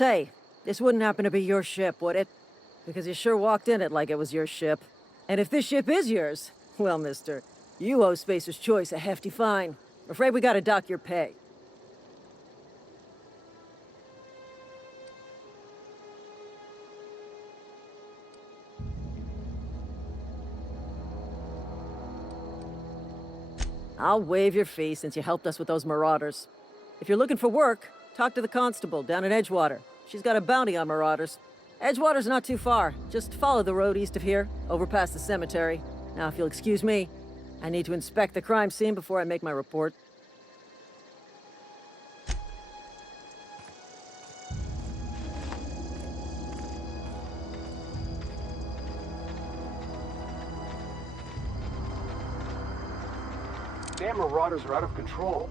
Say, this wouldn't happen to be your ship, would it? Because you sure walked in it like it was your ship. And if this ship is yours, well, mister, you owe Spacer's Choice a hefty fine. Afraid we gotta dock your pay. I'll waive your fee since you helped us with those marauders. If you're looking for work, talk to the constable down in Edgewater. She's got a bounty on marauders. Edgewater's not too far. Just follow the road east of here, over past the cemetery. Now, if you'll excuse me, I need to inspect the crime scene before I make my report. Damn marauders are out of control.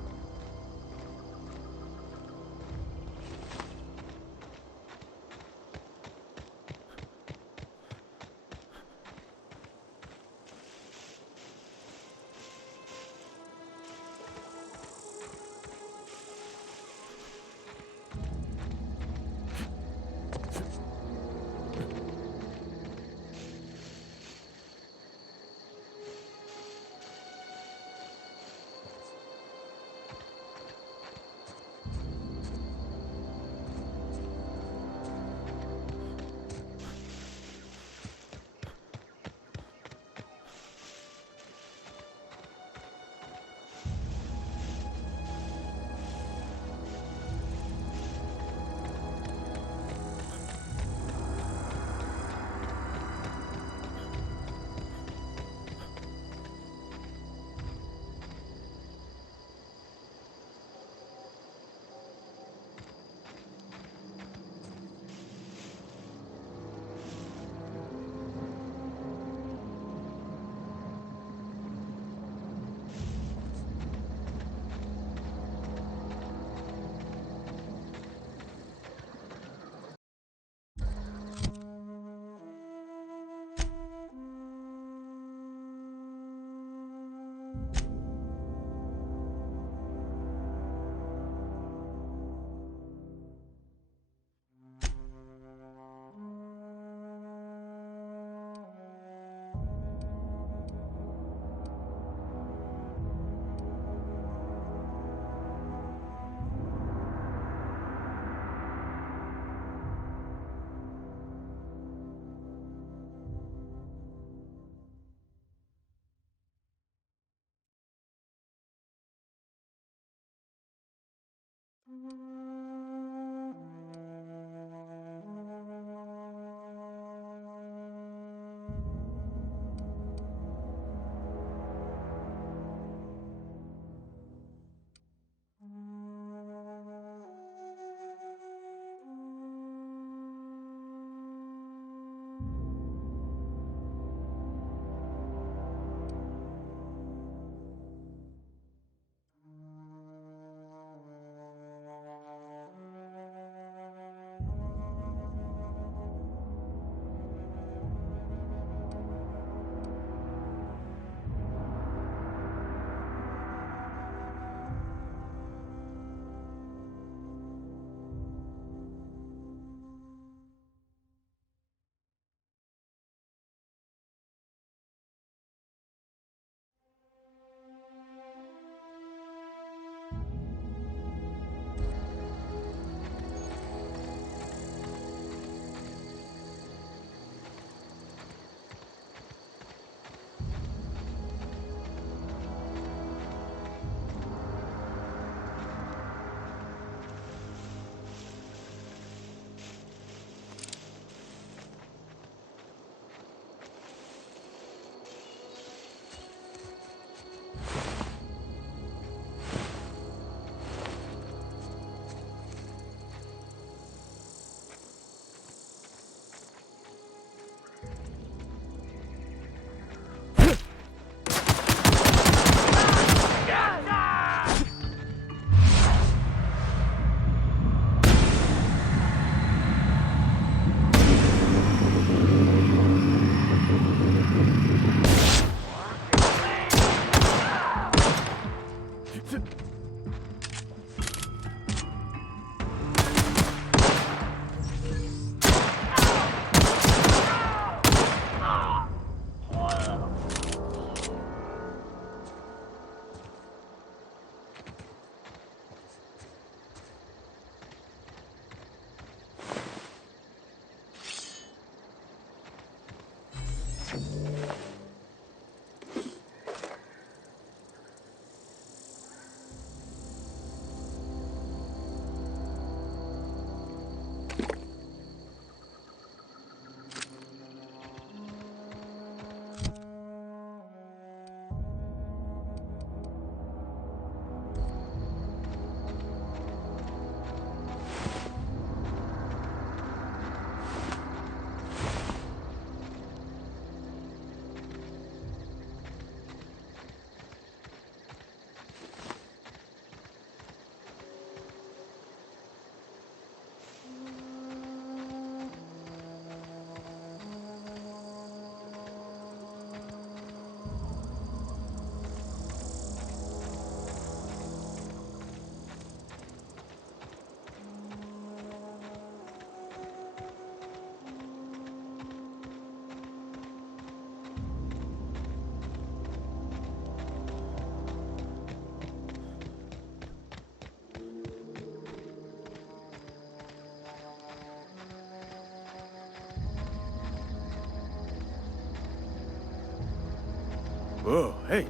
Whoa, hey,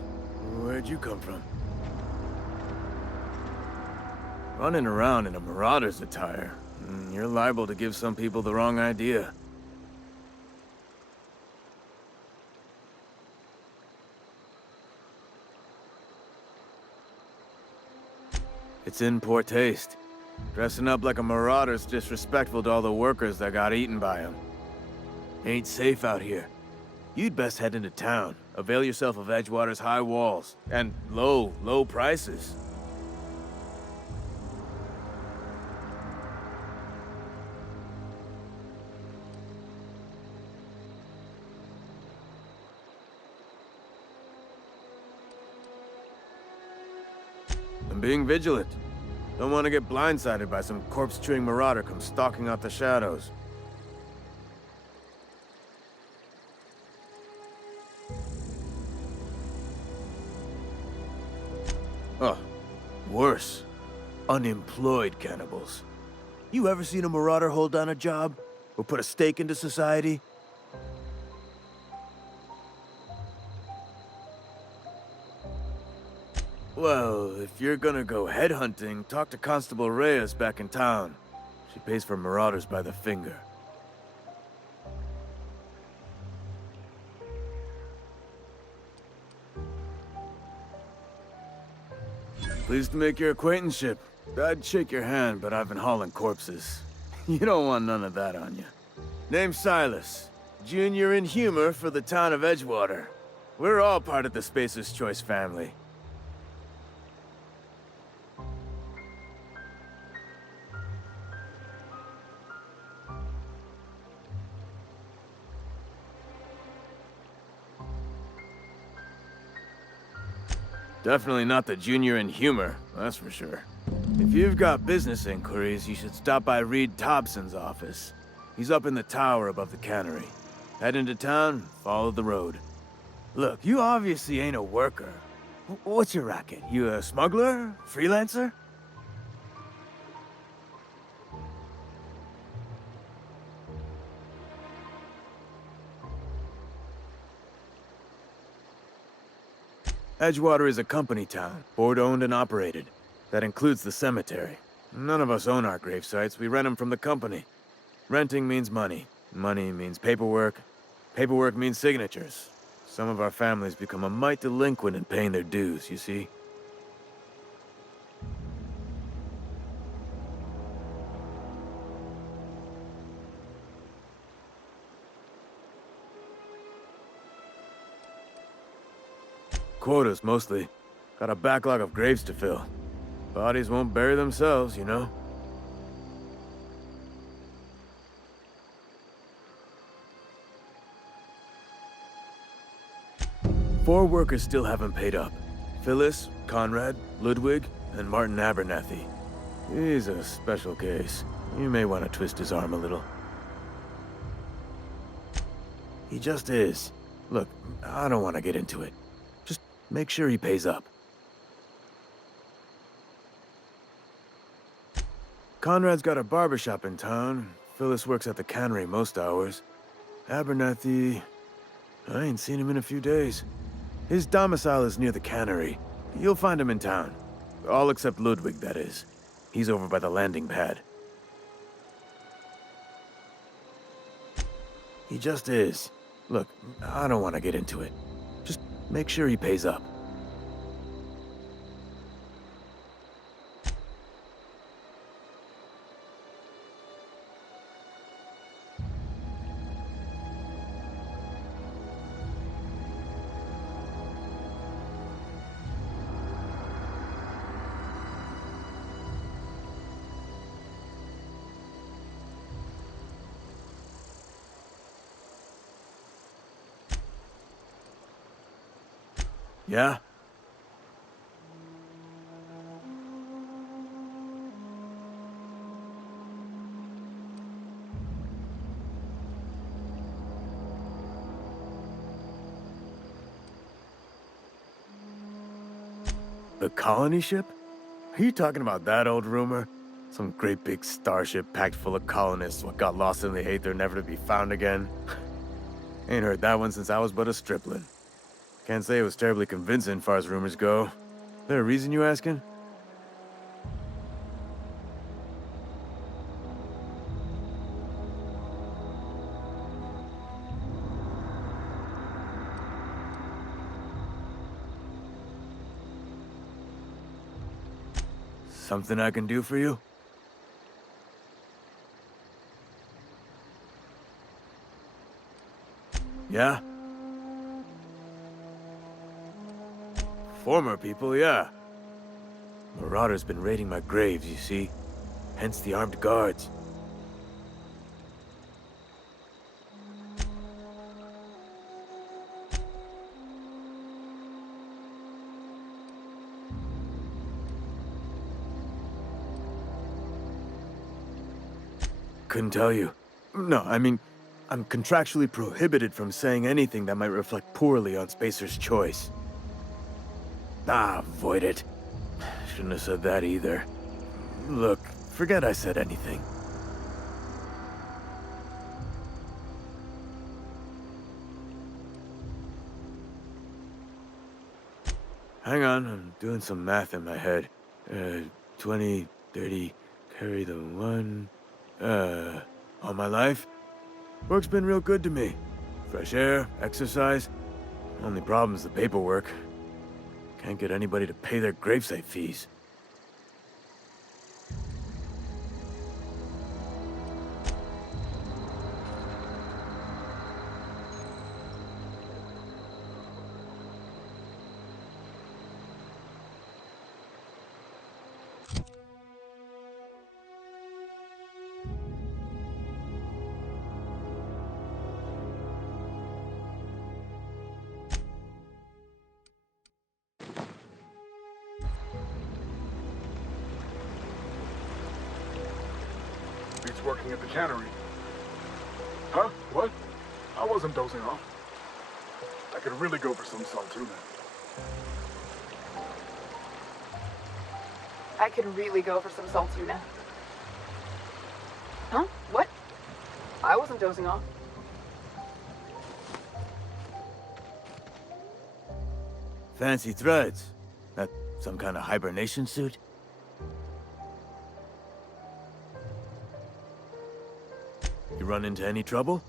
where'd you come from? Running around in a marauder's attire. You're liable to give some people the wrong idea. It's in poor taste. Dressing up like a marauder's disrespectful to all the workers that got eaten by him. Ain't safe out here. You'd best head into town. Avail yourself of Edgewater's high walls. And low prices. And being vigilant. Don't want to get blindsided by some corpse-chewing marauder come stalking out the shadows. Oh, worse. Unemployed cannibals. You ever seen a marauder hold down a job? Or put a stake into society? Well, if you're gonna go headhunting, talk to Constable Reyes back in town. She pays for marauders by the finger. Pleased to make your acquaintanceship. I'd shake your hand, but I've been hauling corpses. You don't want none of that on you. Name's Silas. Junior in humor for the town of Edgewater. We're all part of the Spacer's Choice family. Definitely not the junior in humor, that's for sure. If you've got business inquiries, you should stop by Reed Thompson's office. He's up in the tower above the cannery. Head into town, follow the road. Look, you obviously ain't a worker. What's your racket? You a smuggler? Freelancer? Edgewater is a company town, board-owned and operated. That includes the cemetery. None of us own our grave sites, we rent them from the company. Renting means money. Money means paperwork. Paperwork means signatures. Some of our families become a mite delinquent in paying their dues, you see? Quotas, mostly. Got a backlog of graves to fill. Bodies won't bury themselves, you know? Four workers still haven't paid up. Phyllis, Conrad, Ludwig, and Martin Abernathy. He's a special case. You may want to twist his arm a little. He just is. Look, I don't want to get into it. Just make sure he pays up. Conrad's got a barbershop in town. Phyllis works at the cannery most hours. Abernathy... I ain't seen him in a few days. His domicile is near the cannery. You'll find him in town. All except Ludwig, that is. He's over by the landing pad. He just is. Look, I don't want to get into it. Just make sure he pays up. Yeah? The colony ship? Are you talking about that old rumor? Some great big starship packed full of colonists what got lost in the Aether never to be found again? Ain't heard that one since I was but a stripling. Can't say it was terribly convincing, far as rumors go. Is there a reason you asking? Something I can do for you? Yeah? Former people, yeah. Marauders been raiding my graves, you see. Hence the armed guards. Couldn't tell you. No, I mean, I'm contractually prohibited from saying anything that might reflect poorly on Spacer's choice. Ah, avoid it. Shouldn't have said that either. Look, forget I said anything. Hang on, I'm doing some math in my head. 20, 30, carry the 1... all my life? Work's been real good to me. Fresh air, exercise. Only problem's the paperwork. Can't get anybody to pay their gravesite fees. Beats working at the cannery. Huh? What? I wasn't dozing off. I could really go for some salt tuna. I could really go for some salt tuna. Huh? What? I wasn't dozing off. Fancy threads. That some kind of hibernation suit? You run into any trouble?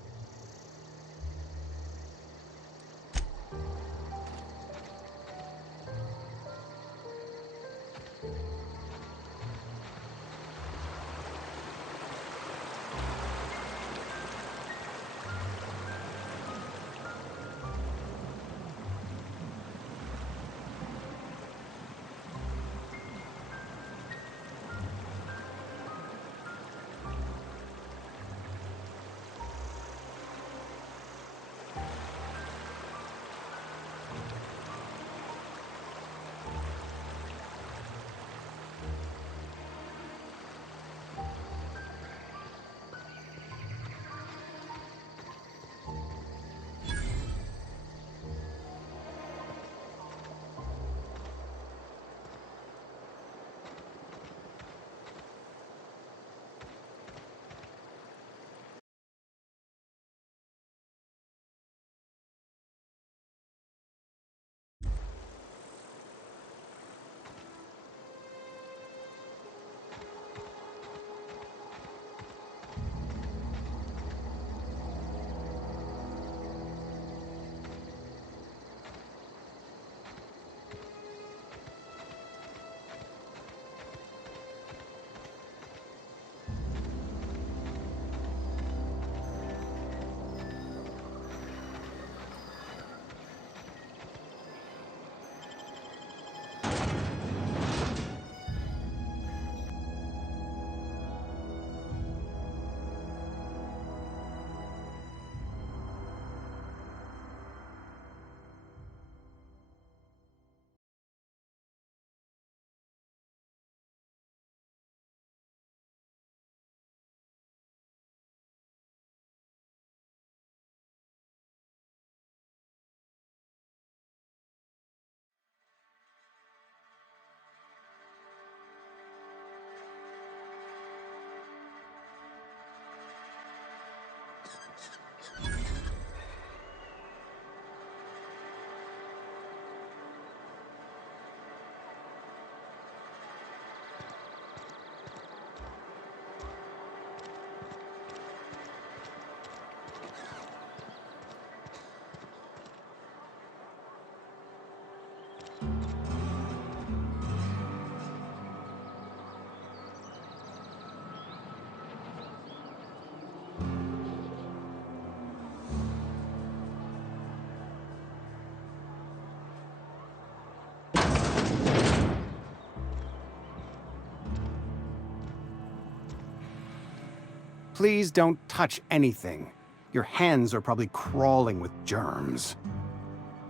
Please don't touch anything. Your hands are probably crawling with germs.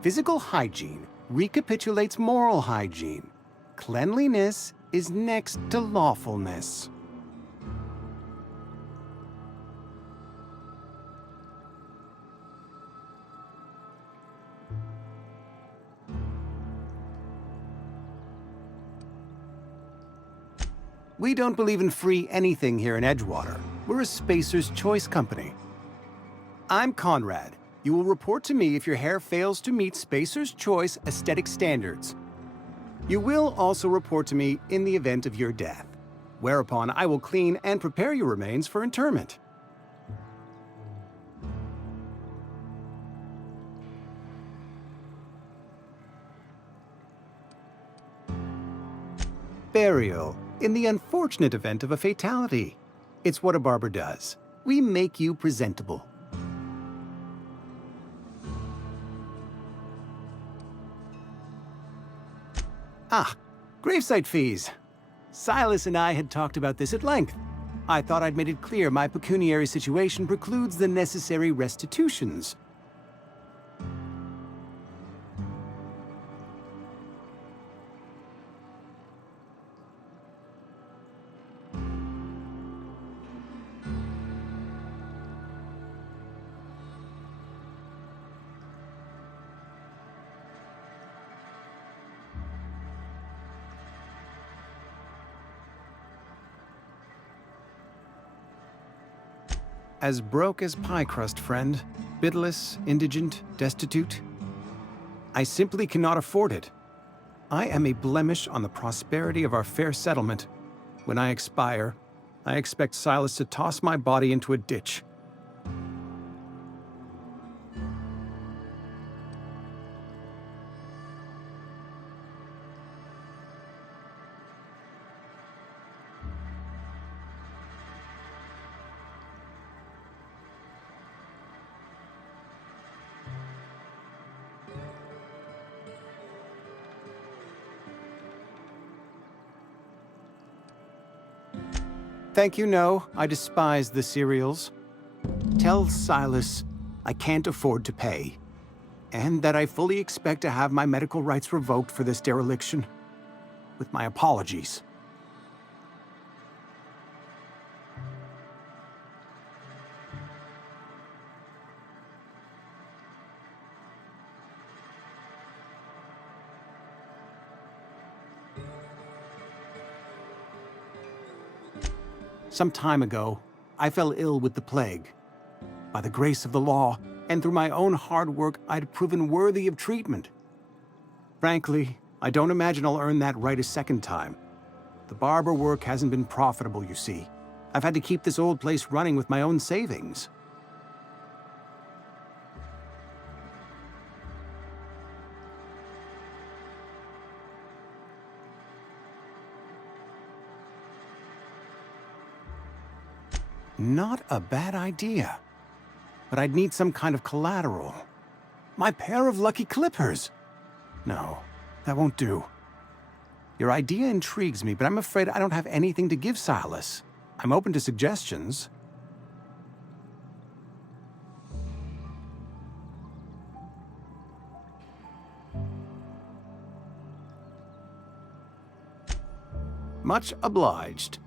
Physical hygiene recapitulates moral hygiene. Cleanliness is next to lawfulness. We don't believe in free anything here in Edgewater. We're a Spacer's Choice company. I'm Conrad. You will report to me if your hair fails to meet Spacer's Choice aesthetic standards. You will also report to me in the event of your death, whereupon I will clean and prepare your remains for interment. Burial, in the unfortunate event of a fatality. It's what a barber does. We make you presentable. Ah, gravesite fees. Silas and I had talked about this at length. I thought I'd made it clear my pecuniary situation precludes the necessary restitutions. As broke as pie crust, friend. Bitless, indigent, destitute. I simply cannot afford it. I am a blemish on the prosperity of our fair settlement. When I expire, I expect Silas to toss my body into a ditch. Thank you, no. I despise the cereals. Tell Silas I can't afford to pay, and that I fully expect to have my medical rights revoked for this dereliction. With my apologies. Some time ago, I fell ill with the plague. By the grace of the law, and through my own hard work, I'd proven worthy of treatment. Frankly, I don't imagine I'll earn that right a second time. The barber work hasn't been profitable, you see. I've had to keep this old place running with my own savings. Not a bad idea. But I'd need some kind of collateral. My pair of lucky clippers! No, that won't do. Your idea intrigues me, but I'm afraid I don't have anything to give Silas. I'm open to suggestions. Much obliged.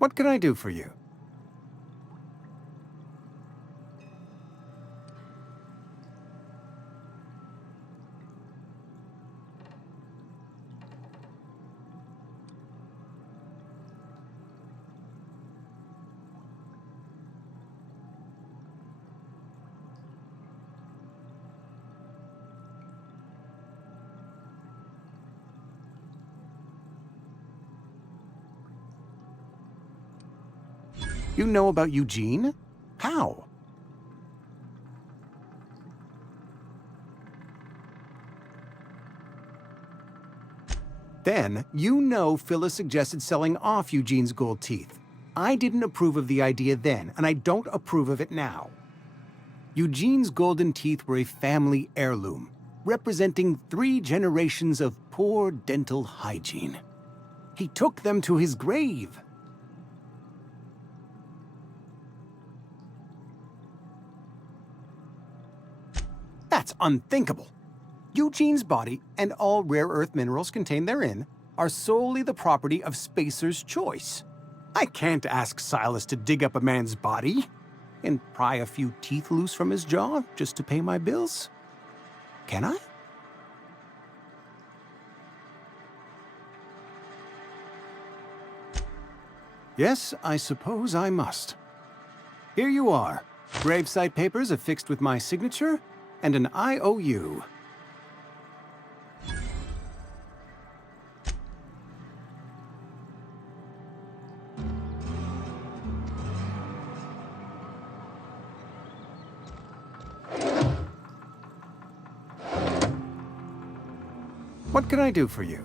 What can I do for you? You know about Eugene? How? Then, you know Phyllis suggested selling off Eugene's gold teeth. I didn't approve of the idea then, and I don't approve of it now. Eugene's golden teeth were a family heirloom, representing 3 generations of poor dental hygiene. He took them to his grave. That's unthinkable. Eugene's body and all rare earth minerals contained therein are solely the property of Spacer's choice. I can't ask Silas to dig up a man's body and pry a few teeth loose from his jaw just to pay my bills. Can I? Yes, I suppose I must. Here you are. Gravesite papers affixed with my signature and an IOU. What can I do for you?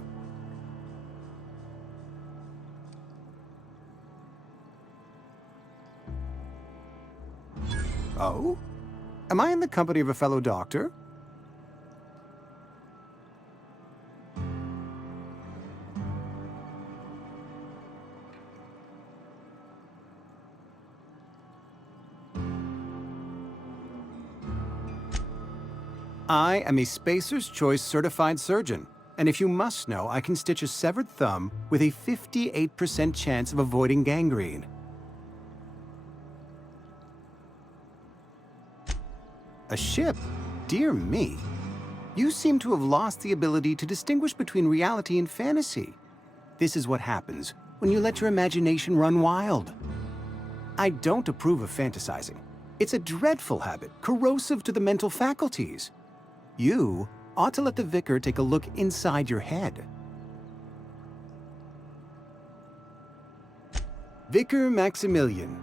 Oh? Am I in the company of a fellow doctor? I am a Spacer's Choice certified surgeon, and if you must know, I can stitch a severed thumb with a 58% chance of avoiding gangrene. A ship? Dear me. You seem to have lost the ability to distinguish between reality and fantasy. This is what happens when you let your imagination run wild. I don't approve of fantasizing. It's a dreadful habit, corrosive to the mental faculties. You ought to let the vicar take a look inside your head. Vicar Maximilian,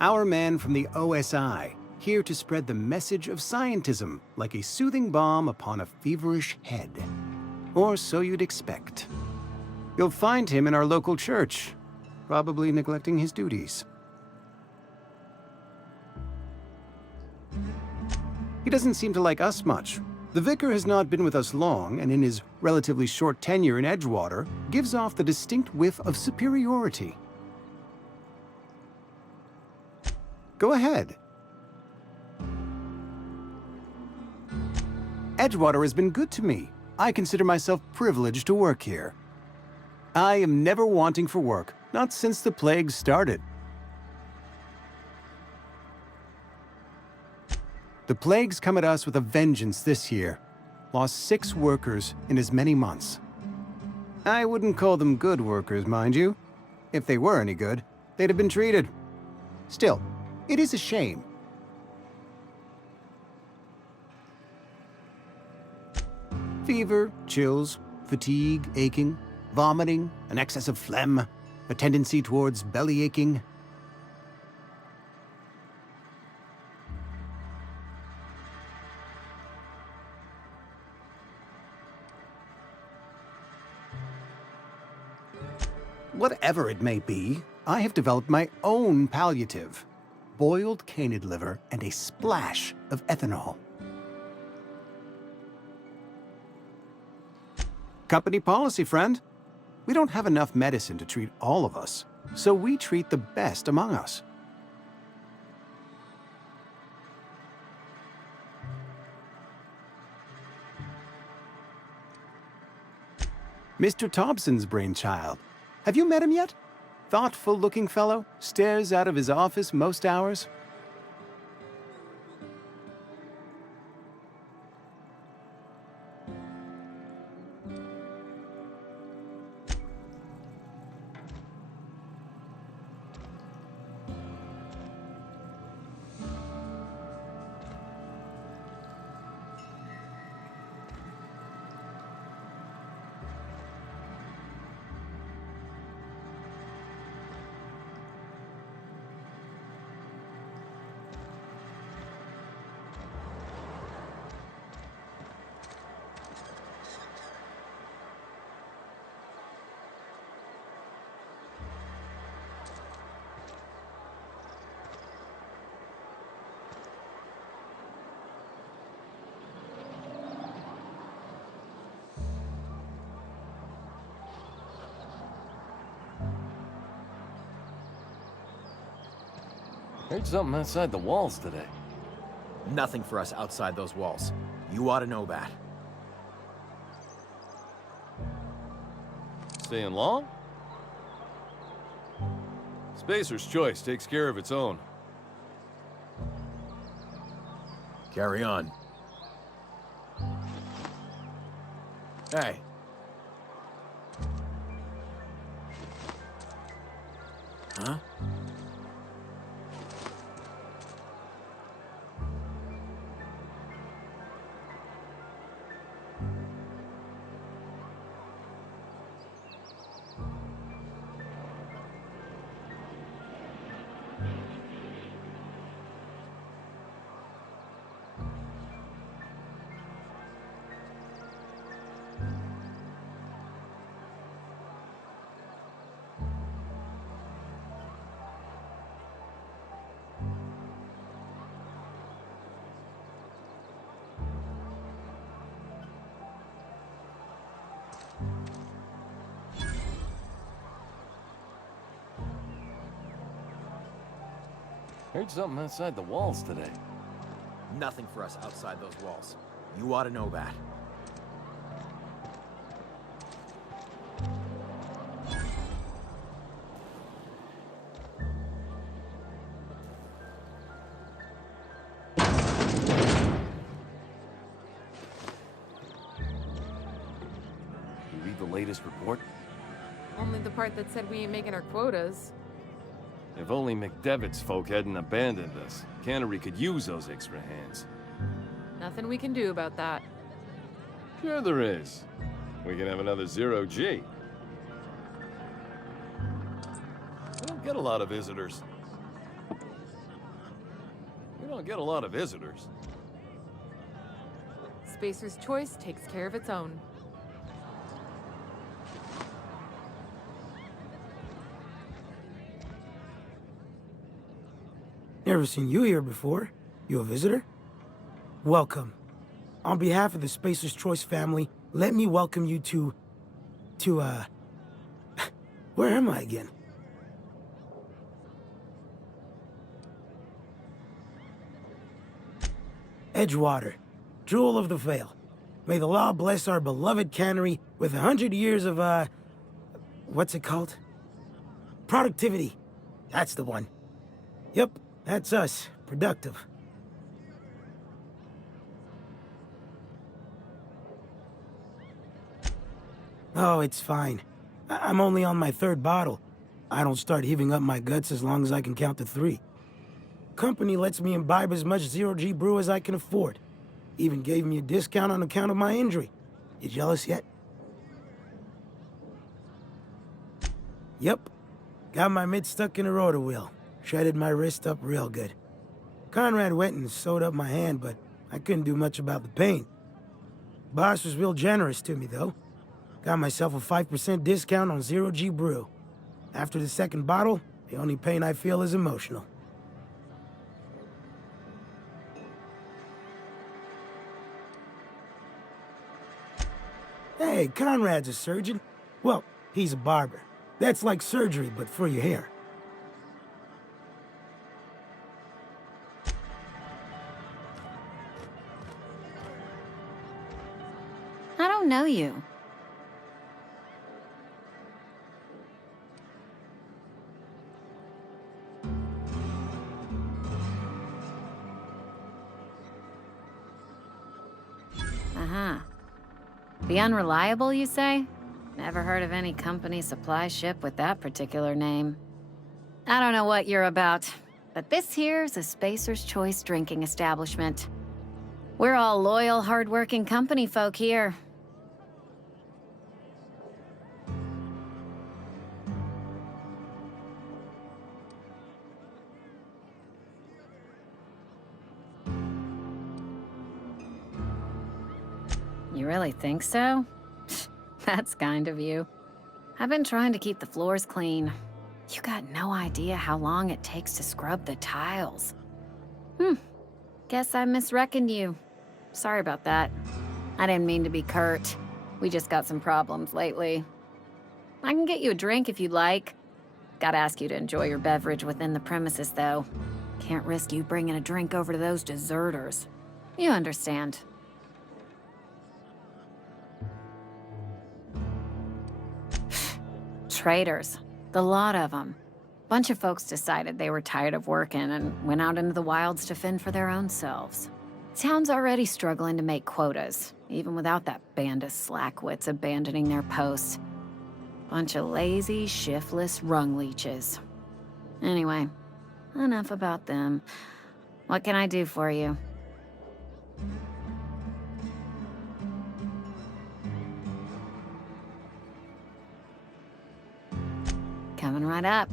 our man from the OSI, here to spread the message of scientism like a soothing balm upon a feverish head. Or so you'd expect. You'll find him in our local church, probably neglecting his duties. He doesn't seem to like us much. The vicar has not been with us long, and in his relatively short tenure in Edgewater, gives off the distinct whiff of superiority. Go ahead. Edgewater has been good to me. I consider myself privileged to work here. I am never wanting for work, not since the plague started. The plague's come at us with a vengeance this year. Lost 6 workers in as many months. I wouldn't call them good workers, mind you. If they were any good, they'd have been treated. Still, it is a shame. Fever, chills, fatigue, aching, vomiting, an excess of phlegm, a tendency towards belly aching. Whatever it may be, I have developed my own palliative. Boiled canid liver and a splash of ethanol. Company policy, friend. We don't have enough medicine to treat all of us, so we treat the best among us. Mr. Thompson's brainchild. Have you met him yet? thoughtful-looking fellow stares out of his office most hours? Heard something outside the walls today. Nothing for us outside those walls. You ought to know that. Staying long? Spacer's choice takes care of its own. Carry on. Hey. Huh? Heard something outside the walls today. Nothing for us outside those walls. You ought to know that. You read the latest report? Only the part that said we ain't making our quotas. If only McDevitt's folk hadn't abandoned us, Cannery could use those extra hands. Nothing we can do about that. Sure there is. We can have another zero-G. We don't get a lot of visitors. Spacer's choice takes care of its own. Never seen you here before. You a visitor? Welcome. On behalf of the Spacer's Choice family, let me welcome you to, where am I again? Edgewater, Jewel of the Vale. May the law bless our beloved cannery with 100 years of, what's it called? Productivity. That's the one. Yep, that's us. Productive. Oh, it's fine. I'm only on my third bottle. I don't start heaving up my guts as long as I can count to 3. Company lets me imbibe as much zero-G brew as I can afford. Even gave me a discount on account of my injury. You jealous yet? Yep. Got my mitt stuck in a rotor wheel. Shredded my wrist up real good. Conrad went and sewed up my hand, but I couldn't do much about the pain. Boss was real generous to me, though. Got myself a 5% discount on zero-G brew. After the second bottle, the only pain I feel is emotional. Hey, Conrad's a surgeon. Well, he's a barber. That's like surgery, but for your hair. I don't know you. Uh-huh. The Unreliable, you say? Never heard of any company supply ship with that particular name. I don't know what you're about, but this here's a Spacer's Choice drinking establishment. We're all loyal, hardworking company folk here. You really think so? That's kind of you. I've been trying to keep the floors clean. You got no idea how long it takes to scrub the tiles. Guess I misreckoned you. Sorry about that. I didn't mean to be curt. We just got some problems lately. I can get you a drink if you'd like. Gotta ask you to enjoy your beverage within the premises, though. Can't risk you bringing a drink over to those deserters. You understand. Traitors. The lot of them. Bunch of folks decided they were tired of working and went out into the wilds to fend for their own selves. Town's already struggling to make quotas, even without that band of slackwits abandoning their posts. Bunch of lazy, shiftless rung leeches. Anyway, enough about them. What can I do for you? Coming right up.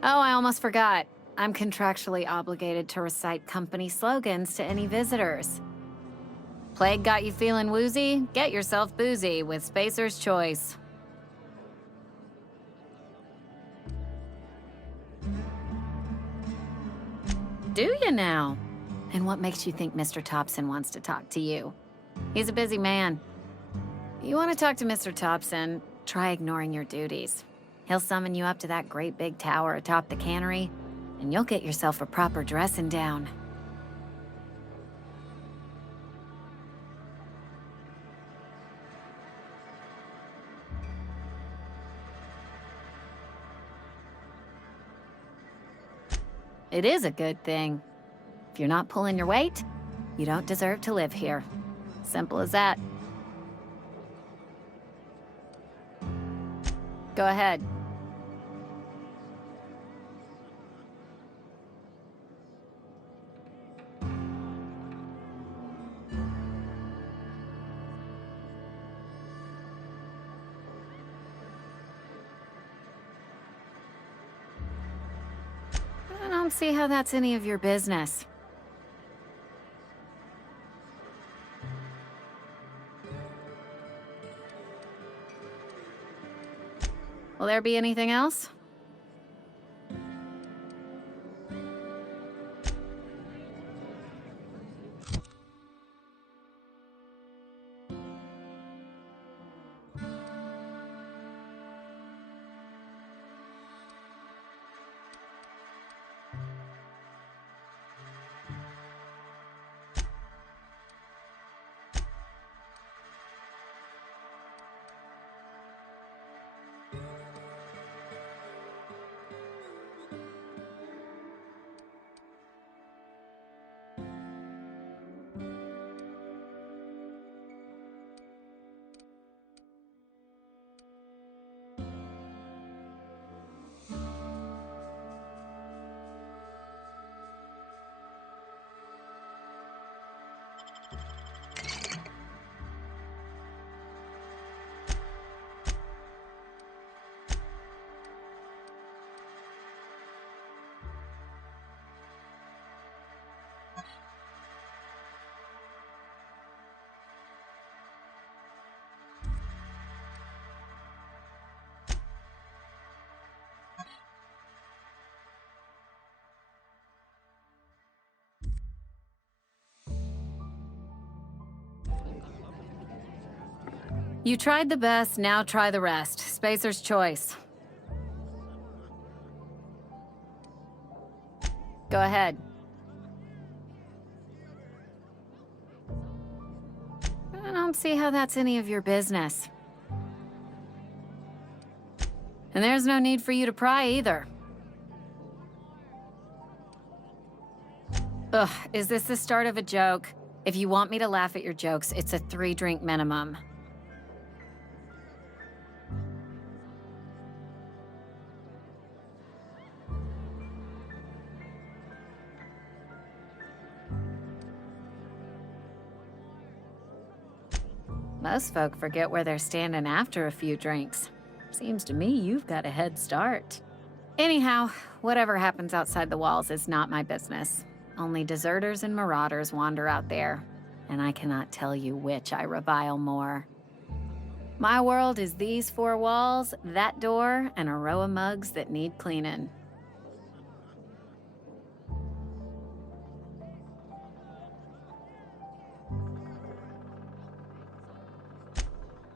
Oh, I almost forgot. I'm contractually obligated to recite company slogans to any visitors. Plague got you feeling woozy? Get yourself boozy with Spacer's Choice. Do you now? And what makes you think Mr. Thompson wants to talk to you? He's a busy man. You want to talk to Mr. Thompson, try ignoring your duties. He'll summon you up to that great big tower atop the cannery, and you'll get yourself a proper dressing down. It is a good thing. If you're not pulling your weight, you don't deserve to live here. Simple as that. Go ahead. I don't see how that's any of your business. Will there be anything else? You tried the best, now try the rest. Spacer's Choice. Go ahead. I don't see how that's any of your business. And there's no need for you to pry either. Ugh, is this the start of a joke? If you want me to laugh at your jokes, it's a 3-drink minimum. Most folk forget where they're standing after a few drinks. Seems to me you've got a head start. Anyhow, whatever happens outside the walls is not my business. Only deserters and marauders wander out there, and I cannot tell you which I revile more. My world is these 4 walls, that door, and a row of mugs that need cleaning.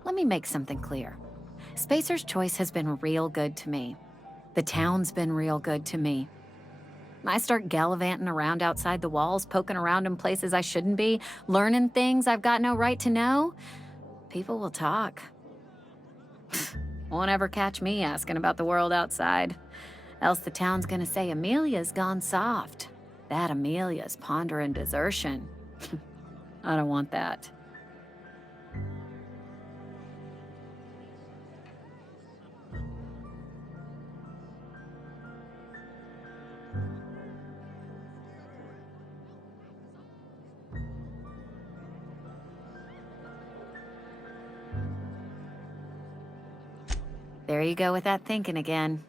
Let me make something clear. Spacer's Choice has been real good to me. The town's been real good to me. I start gallivanting around outside the walls, poking around in places I shouldn't be, learning things I've got no right to know. People will talk. Won't ever catch me asking about the world outside. Else the town's gonna say Amelia's gone soft. That Amelia's pondering desertion. I don't want that. There you go with that thinking again.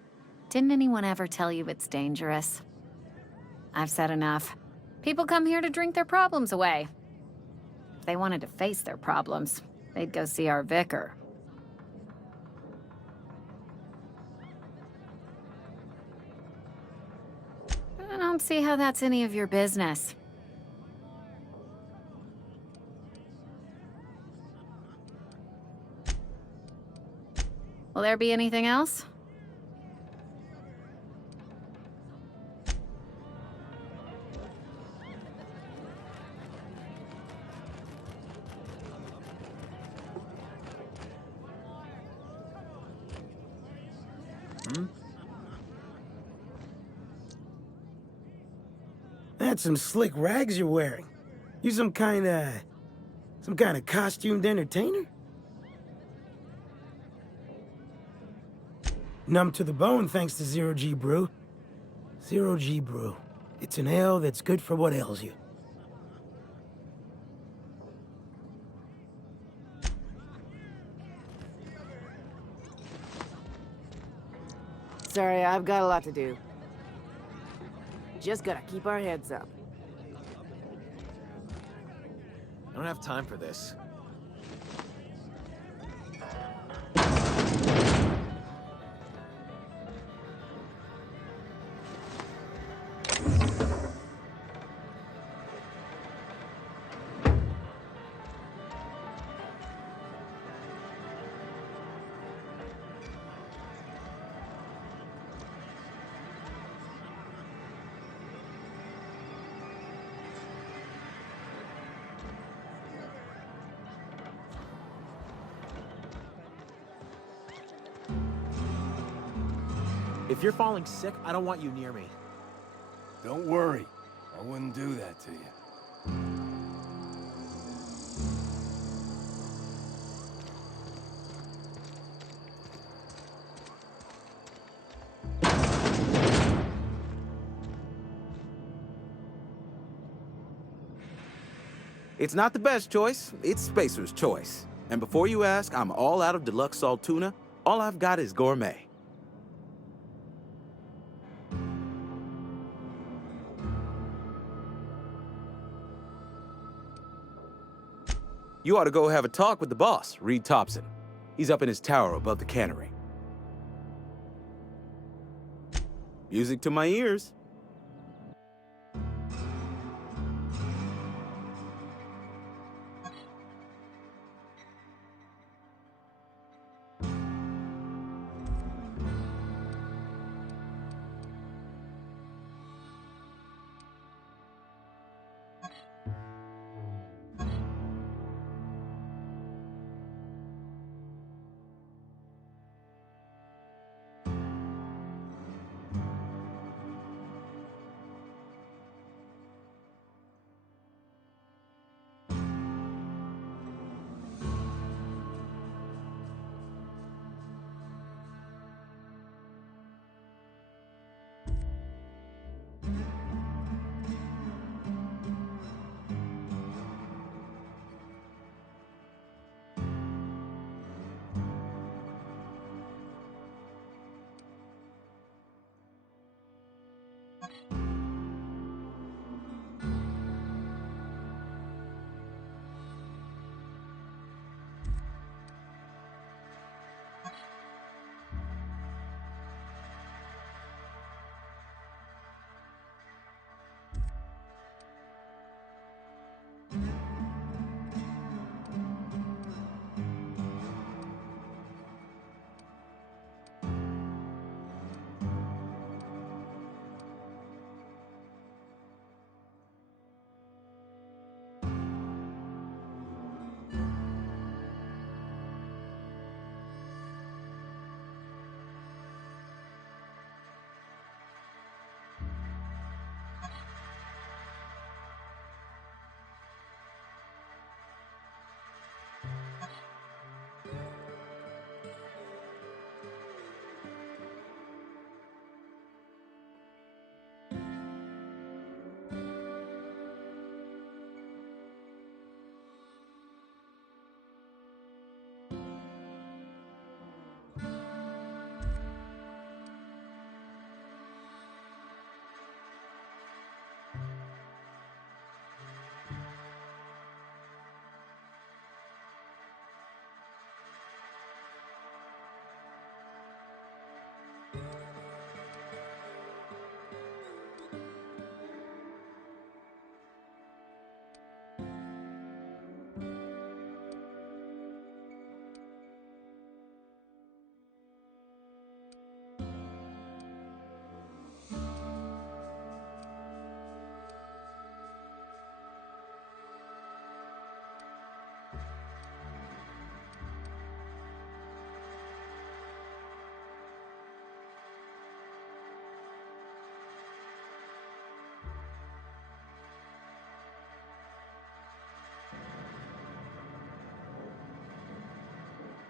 Didn't anyone ever tell you it's dangerous? I've said enough. People come here to drink their problems away. If they wanted to face their problems, they'd go see our vicar. I don't see how that's any of your business. Will there be anything else? That's some slick rags you're wearing. You some kind of costumed entertainer? Numb to the bone thanks to Zero G Brew. Zero G Brew. It's an ale that's good for what ails you. Sorry, I've got a lot to do. Just gotta keep our heads up. I don't have time for this. If you're falling sick, I don't want you near me. Don't worry. I wouldn't do that to you. It's not the best choice, it's Spacer's choice. And before you ask, I'm all out of deluxe salt tuna. All I've got is gourmet. You ought to go have a talk with the boss, Reed Thompson. He's up in his tower above the cannery. Music to my ears.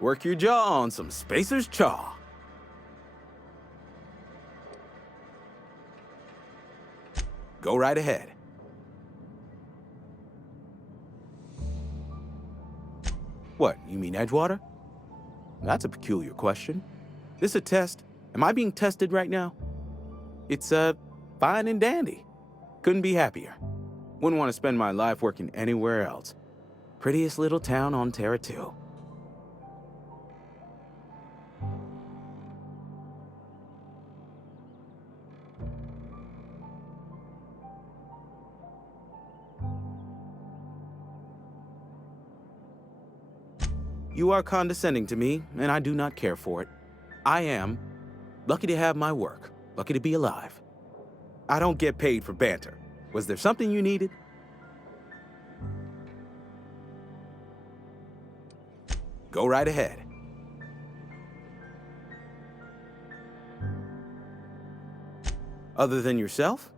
Work your jaw on some Spacer's Chaw. Go right ahead. What, you mean Edgewater? That's a peculiar question. This a test? Am I being tested right now? It's, fine and dandy. Couldn't be happier. Wouldn't want to spend my life working anywhere else. Prettiest little town on Terra, too. You are condescending to me, and I do not care for it. I am lucky to have my work, lucky to be alive. I don't get paid for banter. Was there something you needed? Go right ahead. Other than yourself?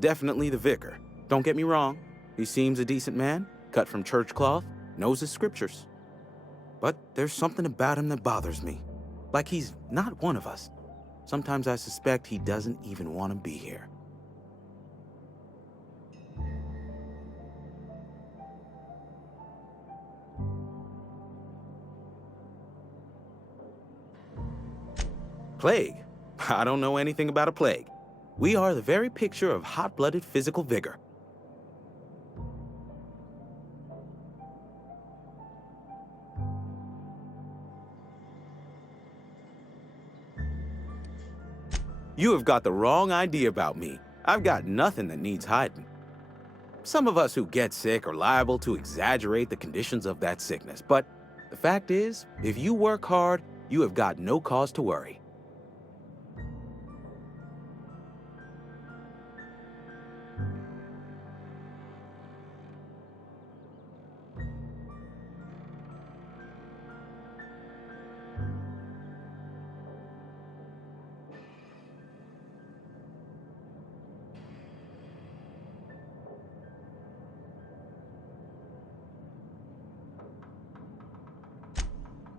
Definitely the vicar. Don't get me wrong. He seems a decent man, cut from church cloth, knows his scriptures. But there's something about him that bothers me. Like he's not one of us. Sometimes I suspect he doesn't even want to be here. Plague? I don't know anything about a plague. We are the very picture of hot-blooded physical vigor. You have got the wrong idea about me. I've got nothing that needs hiding. Some of us who get sick are liable to exaggerate the conditions of that sickness, but the fact is, if you work hard, you have got no cause to worry.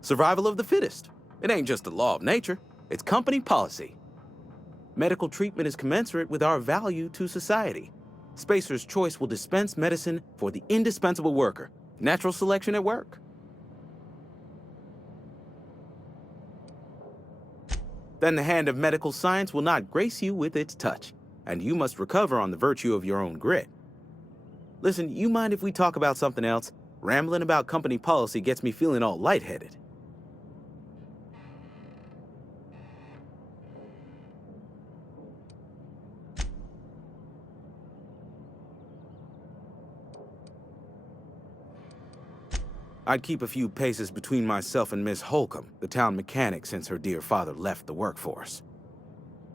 Survival of the fittest. It ain't just a law of nature, it's company policy. Medical treatment is commensurate with our value to society. Spacer's Choice will dispense medicine for the indispensable worker. Natural selection at work. Then the hand of medical science will not grace you with its touch, and you must recover on the virtue of your own grit. Listen, you mind if we talk about something else? Rambling about company policy gets me feeling all lightheaded. I'd keep a few paces between myself and Miss Holcomb, the town mechanic, since her dear father left the workforce.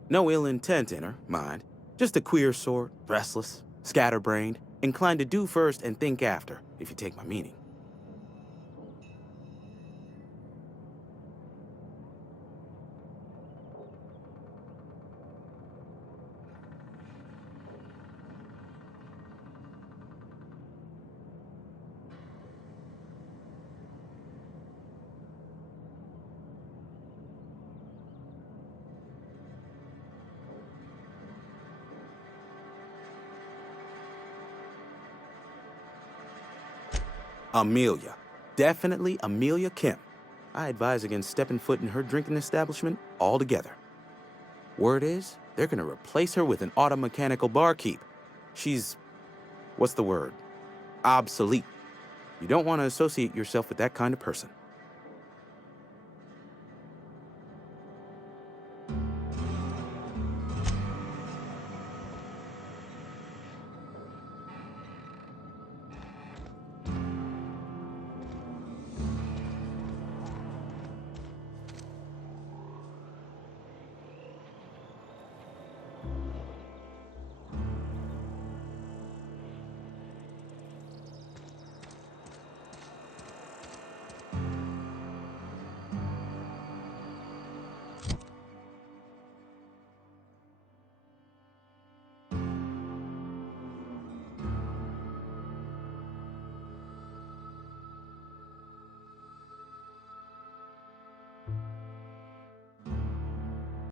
No ill intent in her, mind. Just a queer sort, restless, scatterbrained, inclined to do first and think after, if you take my meaning. Amelia. Definitely Amelia Kim. I advise against stepping foot in her drinking establishment altogether. Word is, they're gonna replace her with an auto-mechanical barkeep. She's, what's the word? Obsolete. You don't want to associate yourself with that kind of person.